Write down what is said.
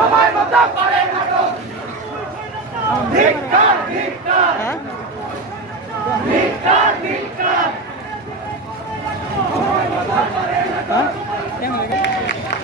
সবাই মতো করে নাটক ধিক্কার ধিক্কার ধিক্কার ধিক্কার সবাই মতো করে নাটক Yeah, I'm gonna go.